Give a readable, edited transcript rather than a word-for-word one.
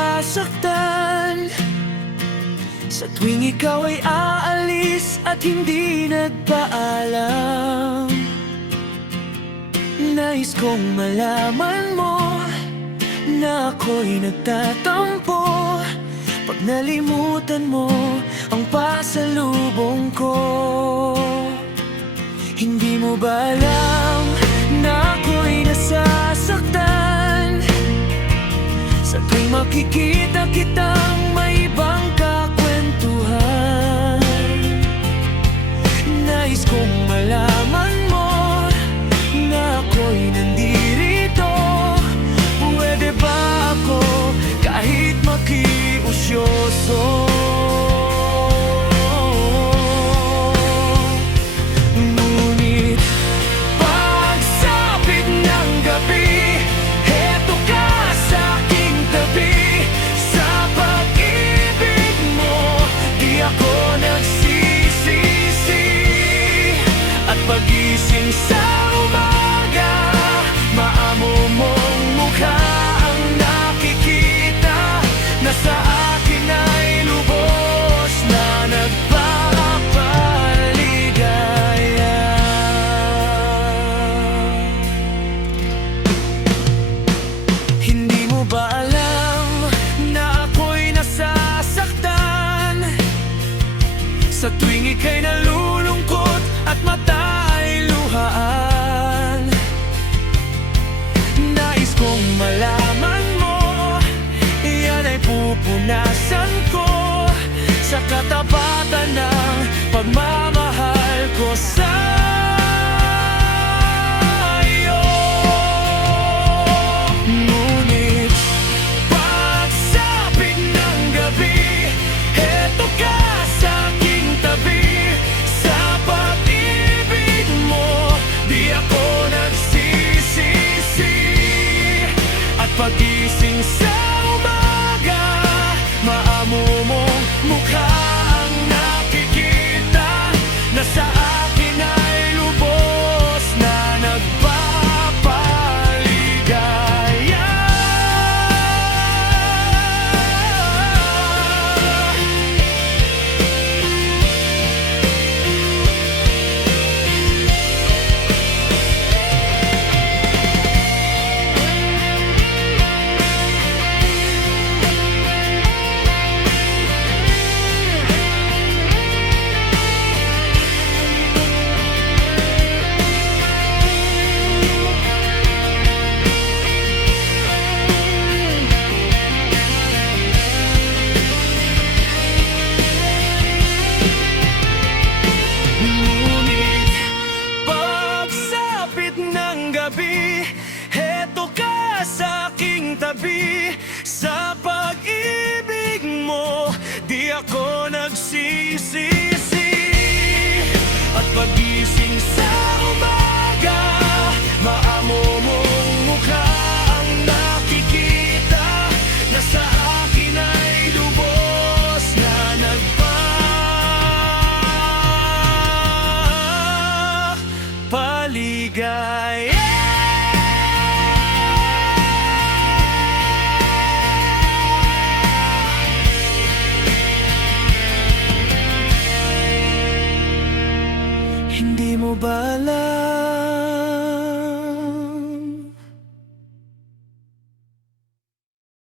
nasasaktan sa tuwing ikaw ay aalis at hindi nagpaalam. Nais kong malaman mo na ako'y nagtatampo pag nalimutan mo ang pasalubong ko. Hindi mo ba alam na ako'y nasasaktan sa tuwing makikita kitang may ibang kakwentuhan? Nais kong malaman mo na ako'y nandirito. Pwede ba ako kahit makiusyoso? Pagising sa umaga, maamo mong mukha ang nakikita, na sa akin ay lubos na nagpapaligaya. Hindi mo ba alam na ako'y nasasaktan sa tuwing ika'y nalulungkot at mata ay luhaan? Nais kong malaman mo, iyan ay pupunasan ko sa katapatan ng pagmamahal ko sa iyo. Ngunit pagsapit ng gabi, eto ka sa aking tabi. Sa pag-ibig mo, di ako nagsisisi. At pagising sa umaga, maamo mong mukha ang nakikita, na sa akin ay lubos na nagpapaligaya. Heto ka sa aking tabi. Sa pag-ibig mo, di ako nagsisisi. At pagising sa umaga, maamo mong mukha ang nakikita, na sa akin ay lubos na nagpapaligaya. Hindi mo ba alam